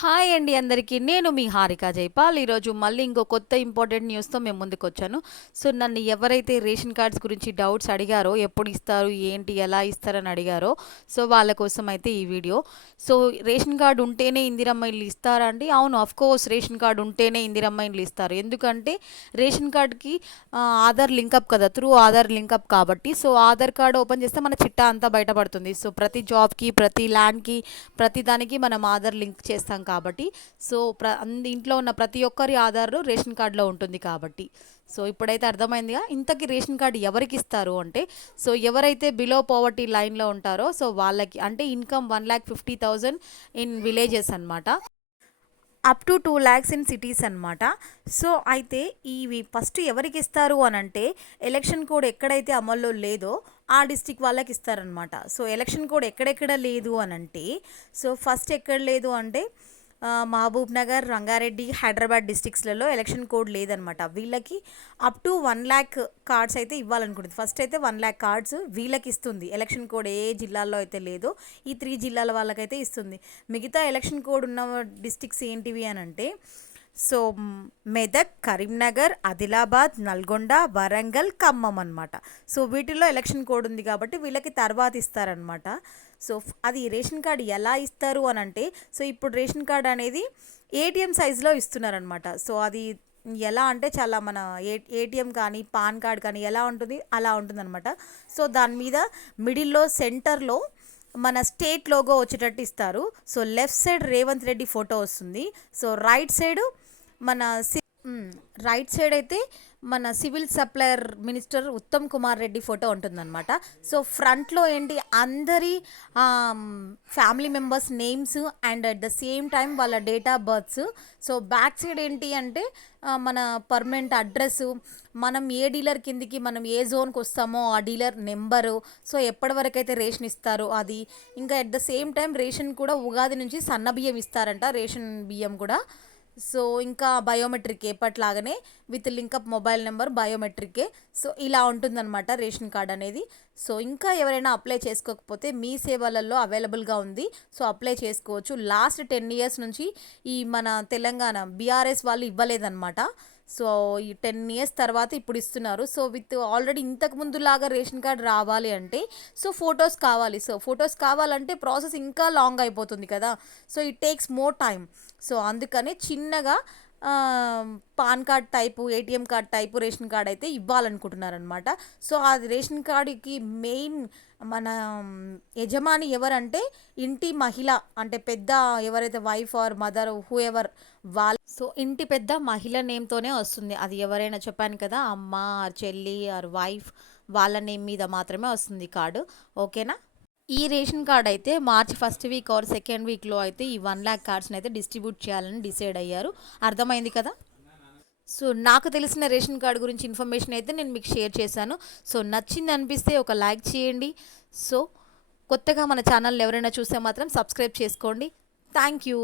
Hi అండి అందరికీ. నేను మీ హారిక జైపాల్. ఈరోజు మళ్ళీ ఇంకో కొత్త ఇంపార్టెంట్ న్యూస్‌తో మేము ముందుకొచ్చాను. సో, నన్ను ఎవరైతే రేషన్ కార్డ్స్ గురించి డౌట్స్ అడిగారో, ఎప్పుడు ఇస్తారు, ఏంటి, ఎలా ఇస్తారని అడిగారో, సో, వాళ్ళ కోసం అయితే ఈ వీడియో. సో, రేషన్ కార్డ్ ఉంటేనే ఇందిరమ్మ ఇల్లు ఇస్తారా అండి? అవును, ఆఫ్‌కోర్స్ రేషన్ కార్డ్ ఉంటేనే ఇందిరమ్మ ఇల్లు ఇస్తారు. ఎందుకంటే రేషన్ కార్డ్‌కి ఆధార్ లింకప్ కదా, త్రూ ఆధార్ లింకప్ కాబట్టి. సో, ఆధార్ కార్డ్ ఓపెన్ చేస్తే మన చిట్టా అంతా బయటపడుతుంది. సో, ప్రతి జాబ్‌కి, ప్రతి ల్యాండ్‌కి, ప్రతి దానికి మనం ఆధార్ లింక్ చేస్తాం కాబట్టి. సో ఇంట్లో ఉన్న ప్రతి ఒక్కరి ఆధార్ రేషన్ కార్డులో ఉంటుంది కాబట్టి. సో ఇప్పుడైతే అర్థమైందిగా. ఇంతకీ రేషన్ కార్డు ఎవరికి ఇస్తారు అంటే, సో ఎవరైతే బిలో పావర్టీ లైన్లో ఉంటారో సో వాళ్ళకి, అంటే ఇన్కమ్ 1,50,000 ఇన్ విలేజెస్ అనమాట, up to 2 lakhs in cities అనమాట. సో అయితే ఇవి ఫస్ట్ ఎవరికి ఇస్తారు అని అంటే, ఎలక్షన్ కోడ్ ఎక్కడైతే అమల్లో లేదో ఆ డిస్టిక్ వాళ్ళకి ఇస్తారనమాట. సో ఎలక్షన్ కోడ్ ఎక్కడెక్కడ లేదు అని అంటే, సో ఫస్ట్ ఎక్కడ లేదు అంటే మహబూబ్ నగర్, రంగారెడ్డి, హైదరాబాద్ డిస్టిక్స్లలో ఎలక్షన్ కోడ్ లేదనమాట. వీళ్ళకి అప్ టు 1 lakh కార్డ్స్ అయితే ఇవ్వాలనుకుంటుంది. ఫస్ట్ అయితే 1 lakh కార్డ్స్ వీళ్ళకి ఇస్తుంది. ఎలక్షన్ కోడ్ ఏ జిల్లాల్లో అయితే లేదో ఈ 3 జిల్లాల వాళ్ళకైతే ఇస్తుంది. మిగతా ఎలక్షన్ కోడ్ ఉన్న డిస్టిక్స్ ఏంటివి అని అంటే, సో మెదక్, కరీంనగర్, ఆదిలాబాద్, నల్గొండ, వరంగల్, ఖమ్మం అనమాట. సో వీటిల్లో ఎలక్షన్ కోడ్ ఉంది కాబట్టి వీళ్ళకి తర్వాత ఇస్తారనమాట. సో అది రేషన్ కార్డ్ ఎలా ఇస్తారు అని అంటే, సో ఇప్పుడు రేషన్ కార్డ్ అనేది ఏటీఎం సైజులో ఇస్తున్నారనమాట. సో అది ఎలా అంటే, చాలా మన ఏటీఎం కానీ పాన్ కార్డ్ కానీ ఎలా ఉంటుంది అలా ఉంటుందన్నమాట. సో దాని మీద మిడిల్లో సెంటర్లో మన స్టేట్ లోగో వచ్చేటట్టు ఇస్తారు. So left side Revanth Reddy photo వస్తుంది. సో మన రైట్ సైడ్ అయితే మన civil supplier minister Uttam Kumar Reddy photo ఉంటుందన్నమాట. సో ఫ్రంట్లో ఏంటి, అందరి family members names and at the same time వాళ్ళ date of births. So back side ఏంటి అంటే మన పర్మనెంట్ అడ్రస్, మనం ఏ డీలర్ కిందికి, మనం ఏ జోన్కి వస్తామో ఆ డీలర్ నెంబరు, సో ఎప్పటి వరకు అయితే రేషన్ ఇస్తారో అది. ఇంకా at the same time ration కూడా ఉగాది నుంచి సన్న బియ్యం ఇస్తారంట, రేషన్ బియ్యం కూడా. సో ఇంకా బయోమెట్రిక్ ఎప్పట్లాగానే విత్ లింకప్ మొబైల్ నెంబర్, బయోమెట్రికే. సో ఇలా ఉంటుందన్నమాట రేషన్ కార్డ్ అనేది. సో ఇంకా ఎవరైనా అప్లై చేసుకోకపోతే మీ సేవలలో అవైలబుల్గా ఉంది. సో అప్లై చేసుకోవచ్చు. లాస్ట్ 10 years నుంచి ఈ మన తెలంగాణ బీఆర్ఎస్ వాళ్ళు ఇవ్వలేదన్నమాట. సో ఈ 10 years తర్వాత ఇప్పుడు ఇస్తున్నారు. సో విత్ ఆల్రెడీ ఇంతకు ముందులాగా రేషన్ కార్డ్ రావాలి అంటే సో ఫొటోస్ కావాలి. సో ఫొటోస్ కావాలంటే ప్రాసెస్ ఇంకా లాంగ్ అయిపోతుంది కదా. So it takes more time. So అందుకనే చిన్నగా pan card type, ATM card type ration card అయితే ఇవ్వాలనుకుంటున్నారనమాట. సో అది రేషన్ కార్డుకి మెయిన్ మన యజమాని ఎవరంటే ఇంటి మహిళ, అంటే పెద్ద ఎవరైతే wife or mother who ever వాళ్ళ. సో ఇంటి పెద్ద మహిళ నేమ్తోనే వస్తుంది. అది ఎవరైనా చెప్పాను కదా, అమ్మ ఆర్ చెల్లి ఆర్ వైఫ్, వాళ్ళ నేమ్ మీద మాత్రమే వస్తుంది కార్డు. ఓకేనా. ఈ రేషన్ కార్డ్ అయితే March 1st week or 2nd వీక్లో అయితే ఈ 1 lakh కార్డ్స్ని అయితే డిస్ట్రిబ్యూట్ చేయాలని డిసైడ్ అయ్యారు. అర్థమైంది కదా. సో నాకు తెలిసిన రేషన్ కార్డు గురించి ఇన్ఫర్మేషన్ అయితే నేను మీకు షేర్ చేశాను. సో నచ్చింది అనిపిస్తే ఒక లైక్ చేయండి. సో కొత్తగా మన ఛానల్ ఎవరైనా చూస్తే మాత్రం సబ్స్క్రైబ్ చేసుకోండి. Thank you.